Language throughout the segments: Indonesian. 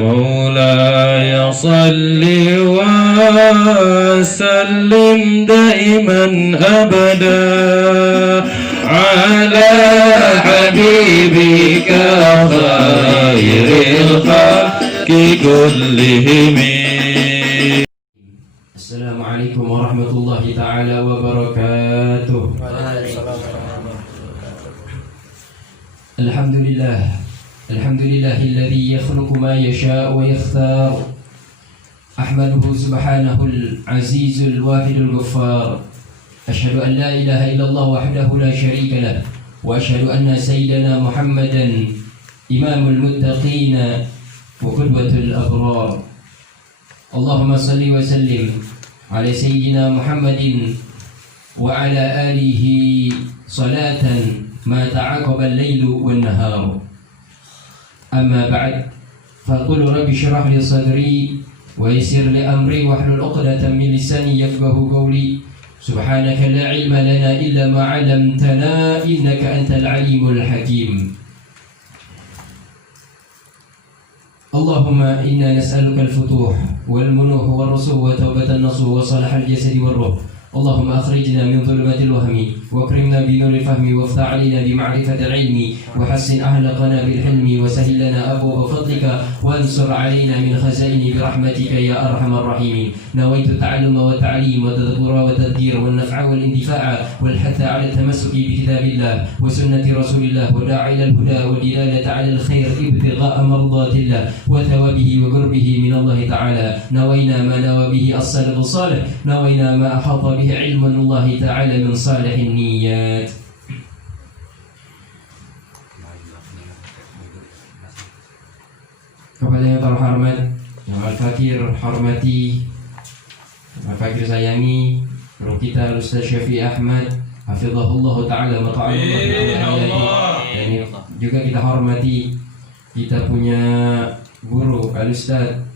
مولاي صل وسلم دائما أبدا على حبيبك خير الخلق كلهم. السلام عليكم ورحمة الله تعالى وبركاته. الحمد لله الذي يخلق ما يشاء ويختار. أحمده سبحانه العزيز الواحد الغفار. أشهد أن لا إله إلا الله وحده لا شريك له، وأشهد أن سيدنا محمدا إمام المتقين وقدوة الأبرار. اللهم صل وسلم على سيدنا محمد وعلى آله صلاة ما تعاقب الليل والنهار. أما بعد، فقل رب اشرح لي صدري ويسر لي أمري واحلل عقدة من لساني يفقهوا قولي. سبحانك لا علم لنا إلا ما علمتنا إنك أنت العليم الحكيم. اللهم إنا نسألك الفتوح والمنوح والرسوح وتوبة النصوح وصلاح الجسد والروح. اللهم أخرجنا من ظلمات الوهم واكرمنا بنور الفهم وافتح علينا بمعرفة العلم وحسن أخلاقنا بالحلم وسهل لنا أبواب فضلك وانصر علينا من خزائن برحمتك يا أرحم الراحمين. نويت التعلم والتعليم والتذكر والتذكير والنفع والاندفاع والحث على التمسك بكتاب الله وسنة رسول الله وداعي إلى الهدى والدلالة على الخير ابتغاء مرضات الله وثوابه وقربه من الله تعالى. نوينا ما نوى به السلف الصالح، نوينا ما أحاط به علم الله تعالى من صالح النيات. Kepada yang terhormat, yang Al-Fakir hormati, Al-Fakir sayangi, guru kita Ustaz Syafi'i Ahmad, hafizahullah ta'ala wa ta'ala, dan juga kita hormati kita punya guru Al-Ustaz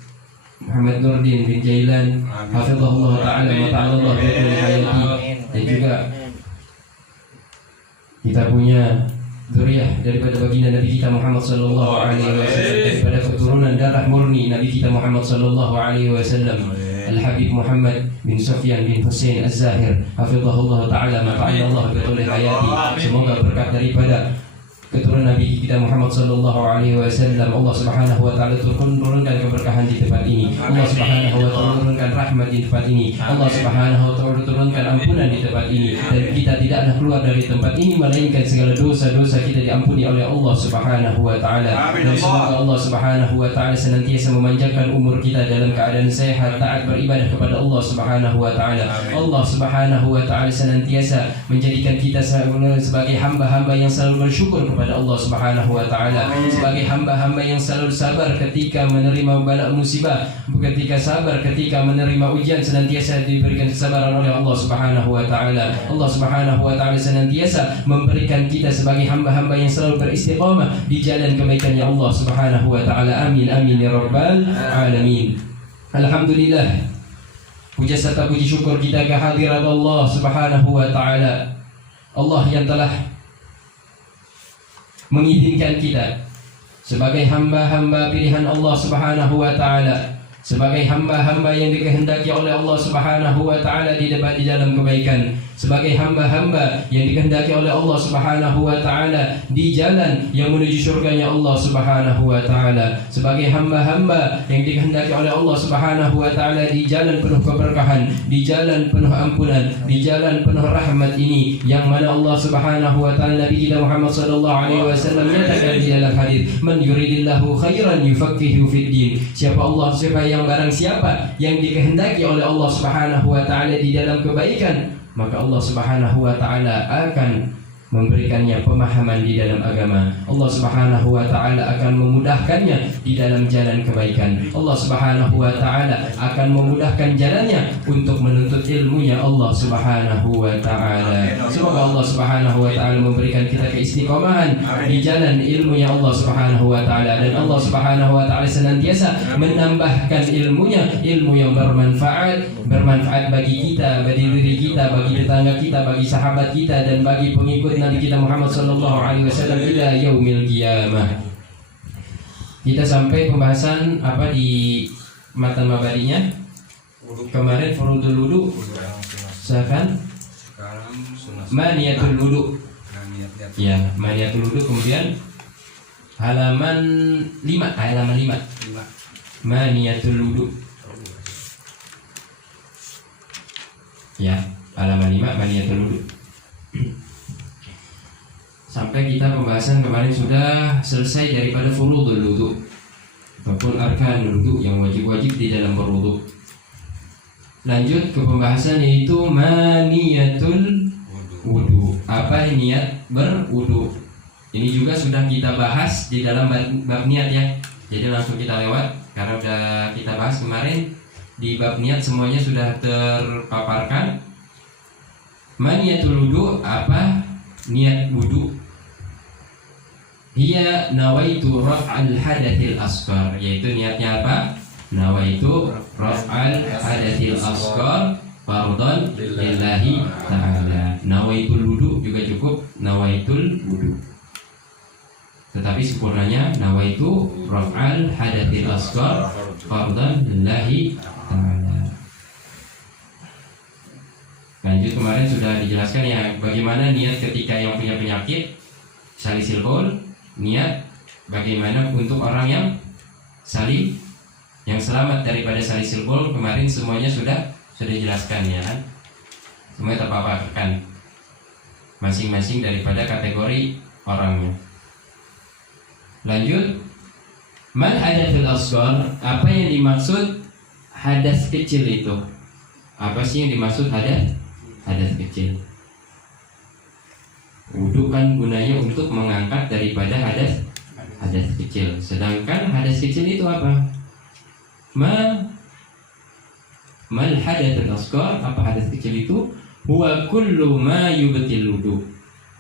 Muhammad Nurdin bin Jailan, hafizahullah ta'ala wa ta'ala hayati, dan juga kita punya zuriyah daripada baginda Nabi kita Muhammad sallallahu alaihi wasallam, daripada keturunan darah murni Nabi kita Muhammad sallallahu alaihi wasallam, Al-Habib Muhammad bin Sufyan bin Husain Az-Zahir, hafizahullah ta'ala wa ta'ala bi hayati. Semoga berkat daripada keturunan Nabi kita Muhammad sallallahu alaihi wasallam Allah Subhanahu wa taala turunkan keberkahan di tempat ini. Allah Subhanahu wa taala turunkan rahmat di tempat ini. Allah Subhanahu wa taala turunkan ampunan di tempat ini, dan kita tidak ada keluar dari tempat ini melainkan segala dosa-dosa kita diampuni oleh Allah Subhanahu wa taala. Dan semoga Allah Subhanahu wa taala senantiasa memanjangkan umur kita dalam keadaan sehat, taat beribadah kepada Allah Subhanahu wa taala. Allah Subhanahu wa taala senantiasa menjadikan kita sebagai hamba-hamba yang selalu bersyukur kepada Allah Subhanahu wa taala, sebagai hamba-hamba yang selalu sabar ketika menerima bala musibah, ketika sabar ketika menerima ujian, senantiasa diberikan kesabaran oleh Allah Subhanahu wa taala. Allah Subhanahu wa taala senantiasa memberikan kita sebagai hamba-hamba yang selalu beristiqamah di jalan kebaikan ya Allah Subhanahu wa taala. Amin amin ya rabbal alamin. Alhamdulillah, puja serta puji syukur kita kehadirat Allah Subhanahu wa taala. Allah yang telah mengizinkan kita sebagai hamba-hamba pilihan Allah Subhanahu wa taala, sebagai hamba-hamba yang dikehendaki oleh Allah Subhanahu wa taala di dalam kebaikan, sebagai hamba-hamba yang dikehendaki oleh Allah Subhanahu wa taala di jalan yang menuju surganya Allah Subhanahu wa taala, sebagai hamba-hamba yang dikehendaki oleh Allah Subhanahu wa taala di jalan penuh keberkahan, di jalan penuh ampunan, di jalan penuh rahmat ini, yang mana Allah Subhanahu wa taala Nabi kita Muhammad sallallahu alaihi wasallam nyatakan di dalam hadis, man yuridillahu khairan yufaqihu fid din. Siapa yang dikehendaki oleh Allah Subhanahu wa taala di dalam kebaikan, maka Allah Subhanahu wa taala akan memberikannya pemahaman di dalam agama. Allah Subhanahu wa taala akan memudahkannya di dalam jalan kebaikan. Allah Subhanahu wa taala akan memudahkan jalannya untuk menuntut ilmunya Allah Subhanahu wa taala. Semoga Allah Subhanahu wa taala memberikan kita keistiqomahan di jalan ilmunya Allah Subhanahu wa taala, dan Allah Subhanahu wa taala senantiasa menambahkan ilmunya, ilmu yang bermanfaat bagi kita, bagi diri kita, bagi tetangga kita, bagi sahabat kita, dan bagi pengikut Nabi kita Muhammad sallallahu alaihi wasallam ila yaumil qiyamah. Kita sampai pembahasan apa di matan mabadinya kemarin, furudul wudu, sekarang maniyatul wudu. Ya, maniyatul wudu, kemudian halaman 5 maniyatul wudu. Ya, halaman 5 maniyatul wudu. Sampai kita pembahasan kemarin sudah selesai daripada furudul wudu ataupun arkanul wudu, yang wajib-wajib di dalam berwudu. Lanjut ke pembahasan yaitu maniyatul wudu. Apa niat berwudu? Ini juga sudah kita bahas di dalam bab niat ya. Jadi langsung kita lewat karena sudah kita bahas kemarin di bab niat, semuanya sudah terpaparkan. Maniyatul wudu, apa niat wudu? Hiya nawaitu raf'al hadatsil asghar, yaitu niatnya apa? Nawaitu raf'al hadatsil asghar fardhan lillahi ta'ala. Nawaitul wudu juga cukup, nawaitul wudu. Tetapi sempurnanya nawaitu raf'al hadatsil asghar fardhan lillahi ta'ala. Lanjut, kemarin sudah dijelaskan ya bagaimana niat ketika yang punya penyakit salisil baul, niat bagaimana untuk orang yang salim, yang selamat daripada salisil baul. Kemarin semuanya sudah dijelaskan ya kan, semuanya terpaparkan masing-masing daripada kategori orangnya. Lanjut, mal hadatsul asghar, apa yang dimaksud hadas kecil itu? Apa sih yang dimaksud hadas kecil? Wudu kan gunanya untuk mengangkat daripada hadas kecil. Sedangkan hadas kecil itu apa? Mal hadatsul asghar, apa hadas kecil itu? Huwa kullu ma yubtil wudu,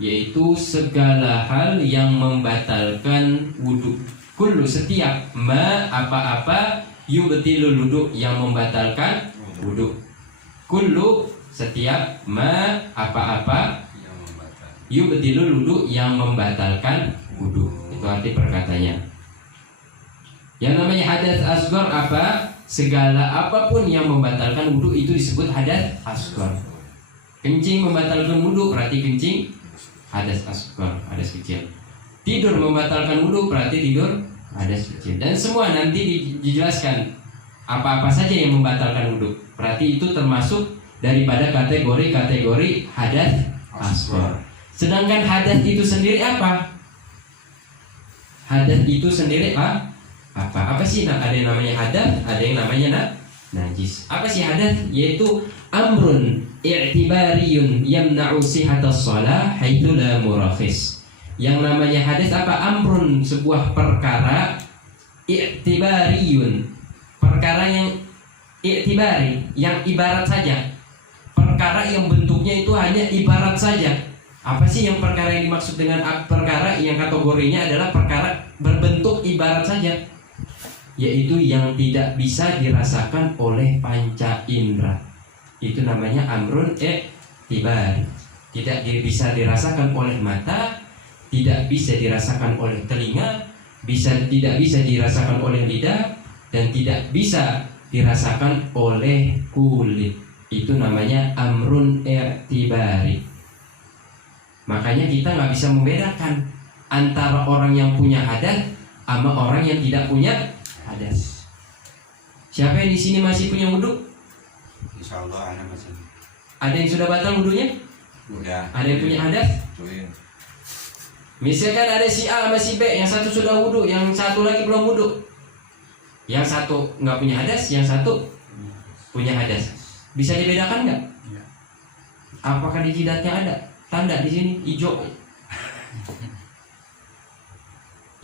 yaitu segala hal yang membatalkan wudu. Kullu, setiap, ma apa-apa, yubtilul wudu, yang membatalkan wudu. Kullu, setiap, ma apa-apa, yubtilul wudu, yang membatalkan wudu. Itu arti perkatanya. Yang namanya hadas asghar apa? Segala apapun yang membatalkan wudu itu disebut hadas asghar. Kencing membatalkan wudu berarti kencing hadas asghar, hadas kecil. Tidur membatalkan wudu berarti tidur hadas kecil. Dan semua nanti dijelaskan apa-apa saja yang membatalkan wudu. Berarti itu termasuk daripada kategori hadas asghar. Sedangkan hadas itu sendiri apa? Hadas itu sendiri apa? Apa sih? Ada yang namanya hadas, ada yang namanya najis. Apa sih hadas? Yaitu amrun i'tibariyun yamna'u sihatas shalah haitsu la murakhis. Yang namanya hadas apa? Amrun, sebuah perkara, i'tibariyun, perkara yang i'tibari, yang ibarat saja. Perkara yang bentuknya itu hanya ibarat saja. Apa sih yang perkara yang dimaksud dengan perkara yang kategorinya adalah perkara berbentuk ibarat saja? Yaitu yang tidak bisa dirasakan oleh panca indera. Itu namanya amrun i'tibari. Tidak bisa dirasakan oleh mata, tidak bisa dirasakan oleh telinga, tidak bisa dirasakan oleh lidah, dan tidak bisa dirasakan oleh kulit. Itu namanya amrun i'tibari. Makanya kita nggak bisa membedakan antara orang yang punya hadas sama orang yang tidak punya hadas. Siapa yang di sini masih punya wudu? Insyaallah ana masih. Ada yang sudah batal wudunya? Udah. Ada yang punya hadas? Misalkan ada si A sama si B, yang satu sudah wudu, yang satu lagi belum wudu. Yang satu nggak punya hadas, yang satu punya hadas. Bisa dibedakan nggak? Ya. Apakah di jidatnya ada tanda di sini hijau?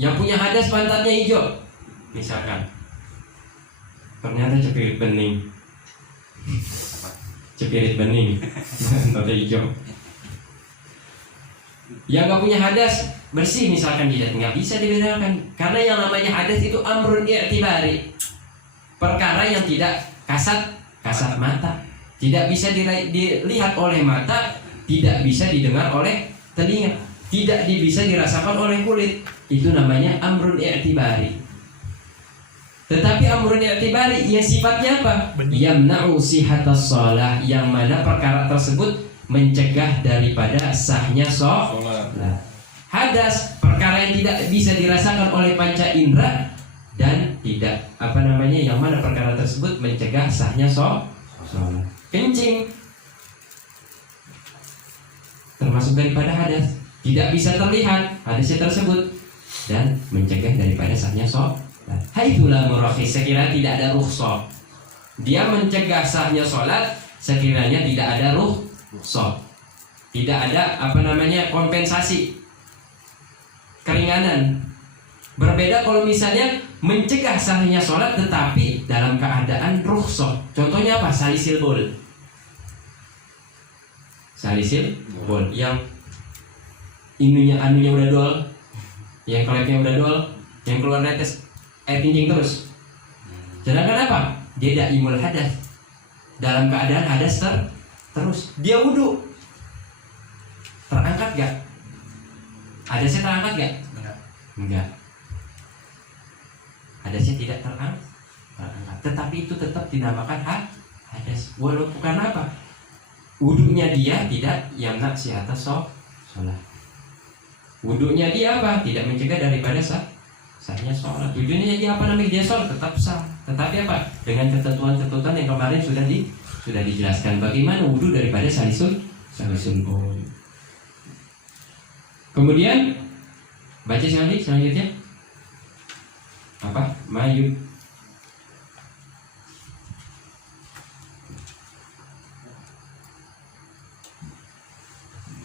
Yang punya hadas pantatnya hijau, misalkan. Ternyata cepirit bening. Cepirit bening, pantatnya hijau. Yang nggak punya hadas bersih, misalkan jidat, nggak bisa dibedakan. Karena yang namanya hadas itu amrun i'tibari, perkara yang tidak kasat mata, tidak bisa dilihat oleh mata, tidak bisa didengar oleh telinga, tidak bisa dirasakan oleh kulit. Itu namanya amrun i'tibari. Tetapi amrun i'tibari yang sifatnya apa? Yamna'u sihatas shalah, yang mana perkara tersebut mencegah daripada sahnya sholat. Hadas, perkara yang tidak bisa dirasakan oleh panca indera, dan tidak yang mana perkara tersebut mencegah sahnya sholat. Kencing termasuk daripada hadas, tidak bisa terlihat hadasnya tersebut dan mencegah daripada sahnya sholat. Haitsulah murakhis, sekiranya tidak ada rukhsah, dia mencegah sahnya sholat sekiranya tidak ada rukhsah, tidak ada kompensasi, keringanan. Berbeda kalau misalnya mencegah sahnya sholat tetapi dalam keadaan rukhsah. Contohnya apa? Salisil bol yang anunya udah dol, yang kelepnya udah dol, yang keluar netes air kencing terus. Sedangkan apa? Dia daimul hadas, dalam keadaan hadas terus. Dia wudu, terangkat gak? Hadasnya terangkat gak? Enggak. Hadasnya tidak terangkat. Tetapi itu tetap dinamakan hadas. Walaupun karena apa? Wudunya dia tidak yamna sihatas sholat. Wudunya dia apa? Tidak mencegah daripada sahnya sholat. Wudunya dia dia sholat tetap sah. Tetapi apa? Dengan ketentuan-ketentuan yang kemarin sudah dijelaskan. Bagaimana wudu daripada salisul bol. Kemudian baca selanjutnya apa? Mayub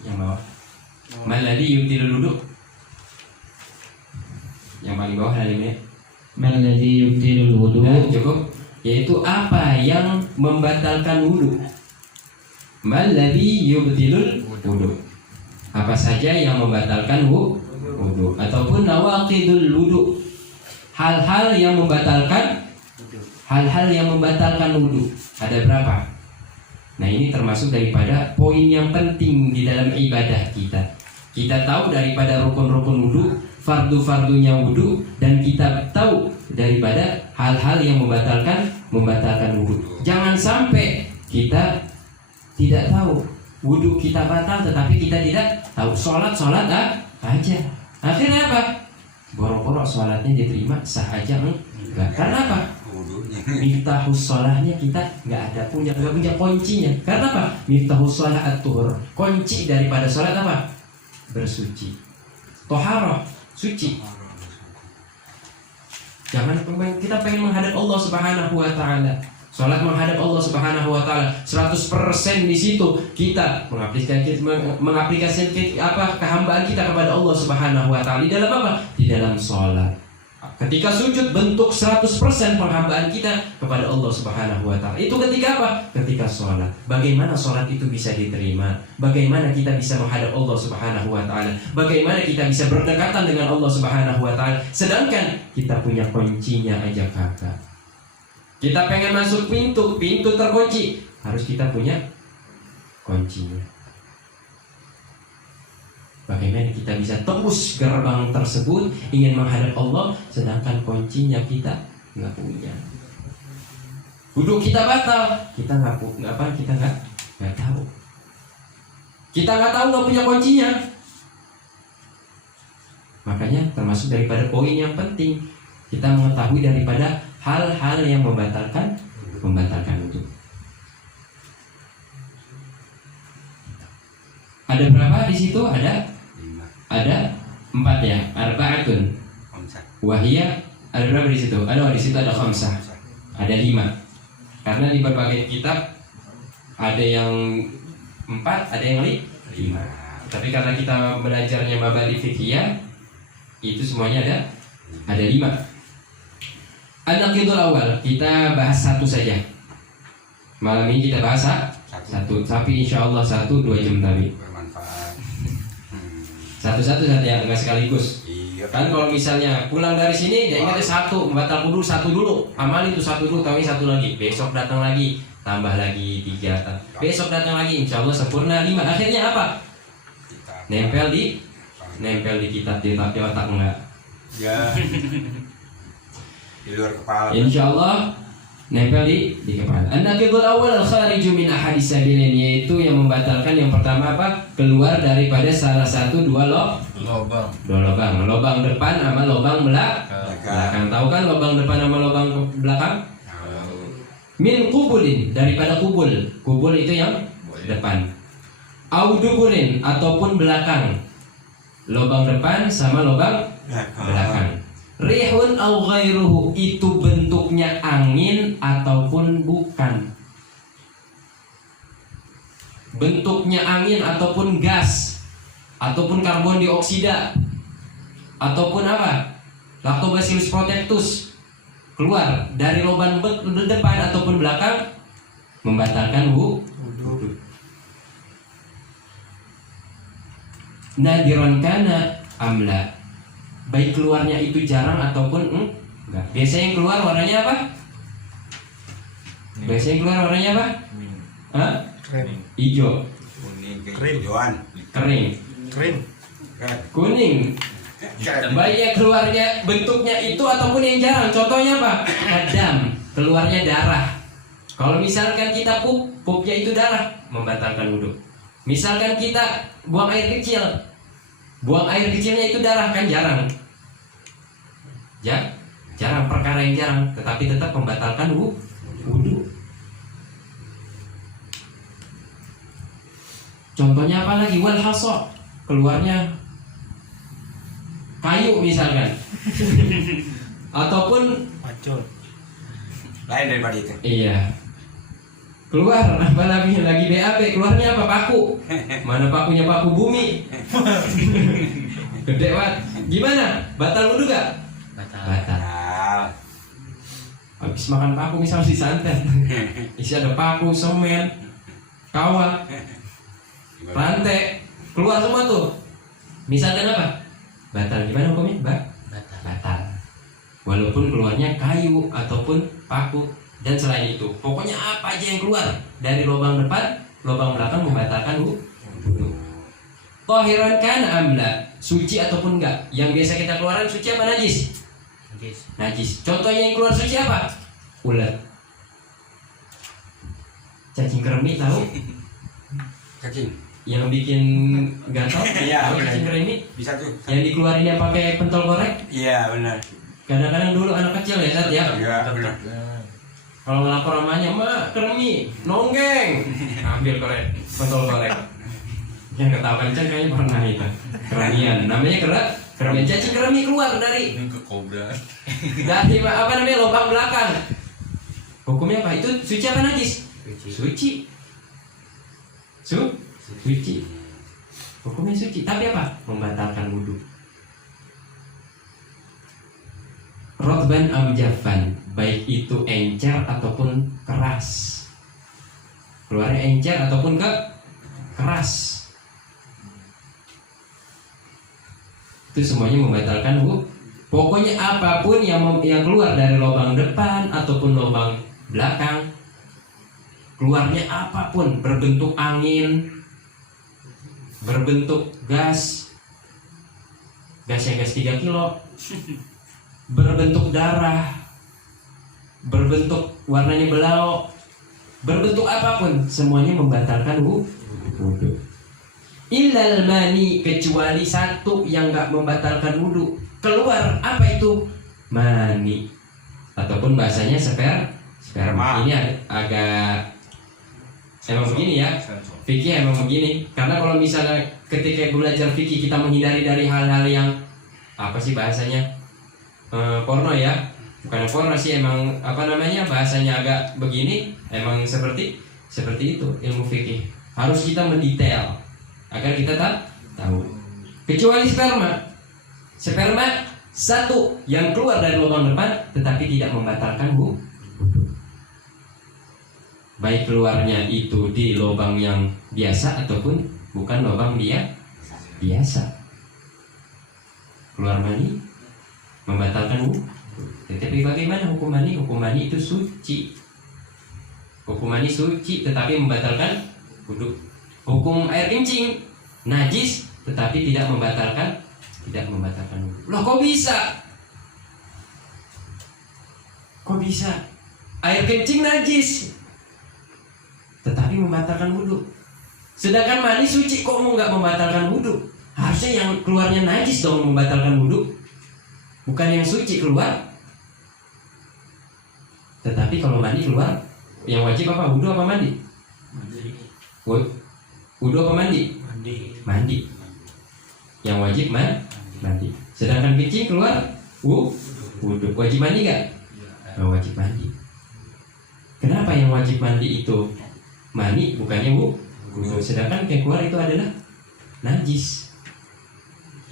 yang bawah. Maladi yubtilul wudu. Yang paling bawah halimnya. Maladi yubtilul wudu. Nah, cukup. Yaitu apa yang membatalkan wudu. Maladi yubtilul wudu. Apa saja yang membatalkan wudu ataupun nawaqidul wudu. Hal-hal yang membatalkan wudu. Ada berapa? Nah, ini termasuk daripada poin yang penting di dalam ibadah kita. Kita tahu daripada rukun-rukun wudu, fardu-fardunya wudu, dan kita tahu daripada hal-hal yang membatalkan wudu. Jangan sampai kita tidak tahu wudu kita batal tetapi kita tidak tahu. Sholat aja. Akhirnya apa? Boro-boro sholatnya diterima sah aja enggak. Karena apa? Miftahus sholahnya kita nggak punya kuncinya. Karena apa? Miftahus sholah at-tuhur. Kunci daripada sholat apa? Bersuci. Toharoh, suci. Jangan kita pengen menghadap Allah Subhanahu wa taala. Salat menghadap Allah Subhanahu wa taala 100% di situ kita mengaplikasikan kehambaan kita kepada Allah Subhanahu wa taala. Di dalam apa? Di dalam salat. Ketika sujud bentuk 100% penghambaan kita kepada Allah Subhanahu wa taala. Itu ketika apa? Ketika salat. Bagaimana salat itu bisa diterima? Bagaimana kita bisa menghadap Allah Subhanahu wa taala? Bagaimana kita bisa berdekatan dengan Allah Subhanahu wa taala sedangkan kita punya kuncinya aja kakak. Kita pengen masuk pintu terkunci, harus kita punya kuncinya. Bagaimana kita bisa tembus gerbang tersebut ingin menghadap Allah sedangkan kuncinya kita nggak punya. Wudu kita batal, kita nggak tahu. Kita nggak punya kuncinya. Makanya termasuk daripada poin yang penting kita mengetahui daripada hal-hal yang membatalkan wudu. Ada berapa di situ? Ada 4 ya. Arba'atun. Wahia ada berapa di situ? Di situ ada khamsah. Ada 5. Karena di berbagai kitab ada yang 4, ada yang 5. Tapi karena kita belajarnya mabadi fikih, itu semuanya ada 5. An-naqidul awal, kita bahas satu saja. Malam ini kita bahas satu. Tapi insya Allah 1-2 jam tadi. Bermanfaat. Satu-satu saja, nggak sekaligus. Iya. Kan kalau misalnya pulang dari sini, dia ingatnya 1, batal wudu 1 dulu. Amal itu 1 dulu, tapi 1 lagi. Besok datang lagi, tambah lagi 3. Besok datang lagi, insya Allah sempurna 5. Akhirnya apa? Nempel di kitab di otak enggak? Ya. Di luar kepala. Insya Allah nempel di kepala. An-naqidul awal al-khariju min ahadis sabilain, yaitu yang membatalkan yang pertama apa? Keluar daripada salah satu dua lubang. Lubang depan sama lubang belakang. Tahu kan lubang depan sama lubang belakang? Min kubulin, daripada kubul. Kubul itu yang depan. Au duburin, ataupun belakang. Lubang depan sama lubang belakang. Rihun au ghairuhu, itu bentuknya angin ataupun bukan. Bentuknya angin ataupun gas, ataupun karbon dioksida, ataupun apa? Lactobacillus protectus keluar dari lubang depan ataupun belakang, membatalkan wudu. Nadiran kana amla, baik keluarnya itu jarang ataupun enggak. Biasanya yang keluar warnanya apa? Biasanya yang keluar warnanya apa? Hah? Hijau. Kuning Kering. hijauan. Kering. Kuning. Baik yang keluarnya bentuknya itu ataupun yang jarang. Contohnya apa? Kadam, keluarnya darah. Kalau misalkan kita pupnya itu darah, membatalkan wudhu. Misalkan kita buang air kecil, buang air kecilnya itu darah, kan jarang. Jarang, perkara yang jarang, tetapi tetap membatalkan wudhu. Contohnya apa lagi? Wal hasa, keluarnya kayu misalkan. Ataupun Macul. Lain daripada itu. iya. Keluar apa lagi BAB, keluarnya apa? Paku. Mana pakunya? Paku bumi. Gede banget. Gimana? Batal wudhu gak? Batal. Habis makan paku misal di santet, isi ada paku, semen, kawat, rantai, keluar semua tuh. Misalkan apa? Batal. Gimana hukumnya? Batal. Walaupun keluarnya kayu ataupun paku dan selain itu, pokoknya apa aja yang keluar dari lubang depan, lubang belakang, membatalkan wudhu. Tahiran kana amla, suci ataupun enggak. Yang biasa kita keluaran suci apa najis? Najis. Contohnya yang keluar suci apa? Ulat. Cacing kermi tahu? Cacing. Yang bikin gatal? Iya, Tahu benar. cacing kermi? Bisa tuh. Yang dikeluarinnya pakai pentol korek? Iya benar. Kadang-kadang dulu anak kecil ya Sat ya. Iya benar. Kalau ngelapor mamanya, "Mak, kermi, nonggeng." Ambil korek, pentol korek. Yang ketawa kencang kayaknya pernah itu. Keramian. Namanya keramian. Cacing kermi keluar dari apa namanya, lubang belakang. Hukumnya apa? Itu suci apa najis? Suci. Suci. Hukumnya suci. Tapi apa? Membatalkan wudhu. Rotban am jaffan, baik itu encer ataupun keras. Keluarnya encer ataupun keras. Itu semuanya membatalkan wudhu. Pokoknya apapun yang keluar dari lubang depan ataupun lubang belakang, keluarnya apapun, berbentuk angin, berbentuk gas yang gas 3 kilo, berbentuk darah, berbentuk warnanya belau, berbentuk apapun, semuanya membatalkan wudhu. Illal mani, kecuali satu yang gak membatalkan wudhu. Keluar apa itu? Mani, ataupun bahasanya sperma. Ini agak emang begini ya, fikih emang begini. Karena kalau misalnya ketika belajar fikih kita menghindari dari hal-hal yang apa sih bahasanya, porno ya, bukan porno sih, emang apa namanya, bahasanya agak begini. Emang seperti itu ilmu fikih. Harus kita mendetail agar kita tahu. Kecuali sperma satu yang keluar dari lubang depan tetapi tidak membatalkan wudhu. Baik keluarnya itu di lubang yang biasa ataupun bukan lubang biasa. Keluar mani membatalkan wudhu. Tetapi bagaimana hukum mani? Hukum mani itu suci. Hukum mani suci tetapi membatalkan wudhu. Hukum air kencing najis tetapi tidak membatalkan wudhu. Loh kok bisa? Kok bisa? Air kencing najis, tetapi membatalkan wudhu. Sedangkan mani suci, kok mau nggak membatalkan wudhu? Harusnya yang keluarnya najis dong membatalkan wudhu, bukan yang suci keluar. Tetapi kalau mani keluar, yang wajib apa? Wudhu apa mandi? Wudhu apa mandi? Mandi. Yang wajib mandi. Sedangkan kencing keluar, wudhu. Wajib mandi nggak? Nggak wajib mandi. Kenapa yang wajib mandi itu mani, bukannya wudhu? Sedangkan yang keluar itu adalah najis.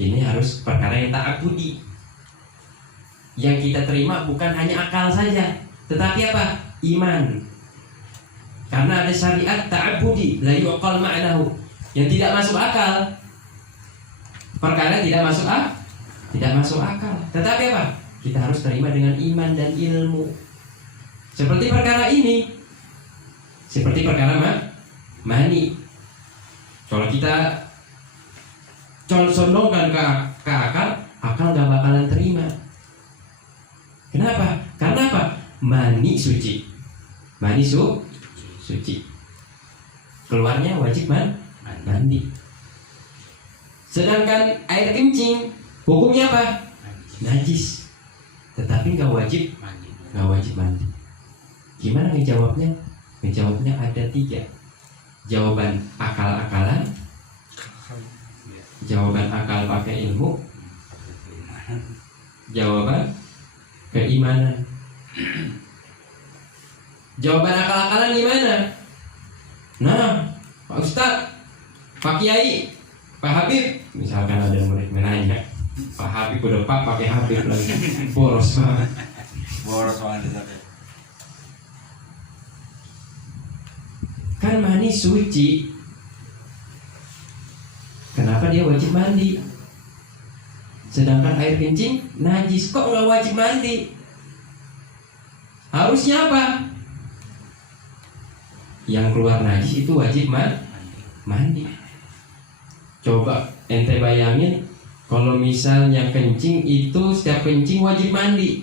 Ini harus perkara yang ta'abudi. Yang kita terima bukan hanya akal saja, tetapi apa? Iman. Karena ada syariat ta'abudi, la yuqal ma'nahu, yang tidak masuk akal. Perkara tidak masuk akal. Tetapi apa? Kita harus terima dengan iman dan ilmu. Seperti perkara ini, seperti perkara mani. Kalau kita condongkan ke akal gak bakalan terima. Kenapa? Karena apa? Mani suci. Mani suci. Keluarnya wajib mandi. Sedangkan air kencing hukumnya apa? Najis. Tetapi nggak wajib mandi. Gimana ngejawabnya? Ngejawabnya ada 3. Jawaban akal-akalan, jawaban akal pakai ilmu, jawaban keimanan. Jawaban akal-akalan gimana? Nah, Pak Ustadz, Pak Kiai, Pak Habib, misalkan ada murid menanya, Pak Habib udah Pak pakai Habib lagi, boros banget. Kan mani suci, kenapa dia wajib mandi? Sedangkan air kencing najis, kok nggak wajib mandi? Harusnya apa? Yang keluar najis itu wajib mandi. Coba ente bayangin, kalau misalnya kencing itu setiap kencing wajib mandi.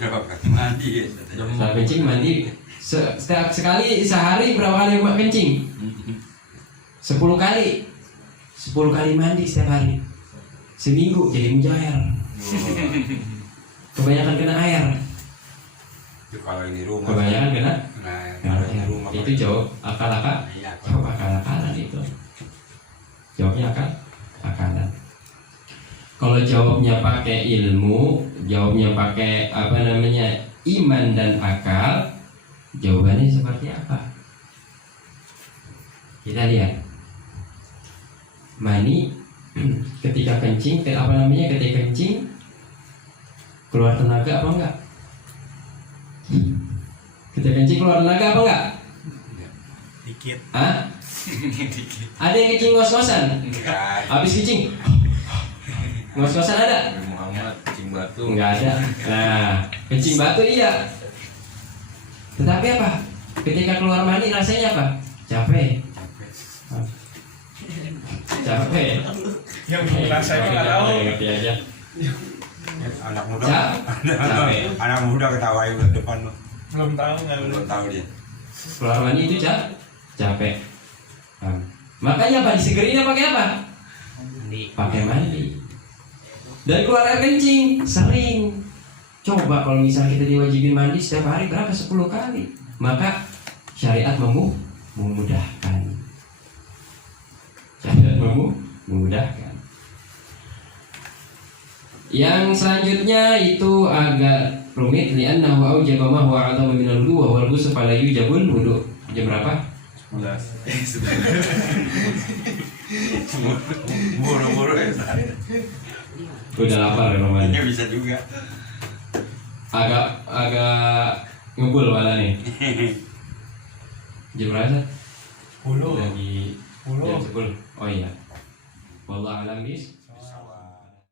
Berapa kali mandi ya? Setiap kencing mandi. Setiap sekali sehari berapa kali kencing? 10 kali. 10 kali mandi setiap hari. Seminggu jadi mujair. Kebanyakan kena air. Itu kalau ini rumah. Kebanyakan kena Kalau ini rumah. itu jawab akal-akalan. Jawab akal-akalan itu. Jawabnya akalan. Kalau jawabnya pakai ilmu, jawabnya pakai iman dan akal, jawabannya seperti apa? Kita lihat. Mani ketika kencing, ketika kencing keluar tenaga apa enggak? Ketika kencing keluar tenaga apa enggak? Dikit. Hah? Dikit. Ada yang kencing ngos-ngosan? Habis kencing ngos-ngosan ada? Muhammad kencing batu. Enggak ada. Nah, kencing batu iya. Tetapi apa? Ketika keluar mani rasanya apa? Capek. Yang rasanya nggak tahu. Ngerti aja. Anak muda. Capek. Anak muda ketawain depan lo. Belum tahu nggak Belum tahu dia. Keluar mani itu capek. Makanya apa? Disegerinnya pakai apa? Pakai mandi. Dan keluar air kencing sering. Coba kalau misalnya kita diwajibin mandi setiap hari berapa? 10 kali. Maka syariat memudahkan. Syariat memudahkan. Yang selanjutnya itu agak rumit. Li'annahu aujaba ma huwa 'azama min al-wudu wa huwa al-ghusl fala yujabul wudu. Jam berapa? 11. Buru-buru ya. Udah lapar ya rumahnya. Bisa juga. Agak ngebul malah nih. Jam berapa? 10. Lagi 10. jam 10. Oh iya. Wallahu a'lam bis.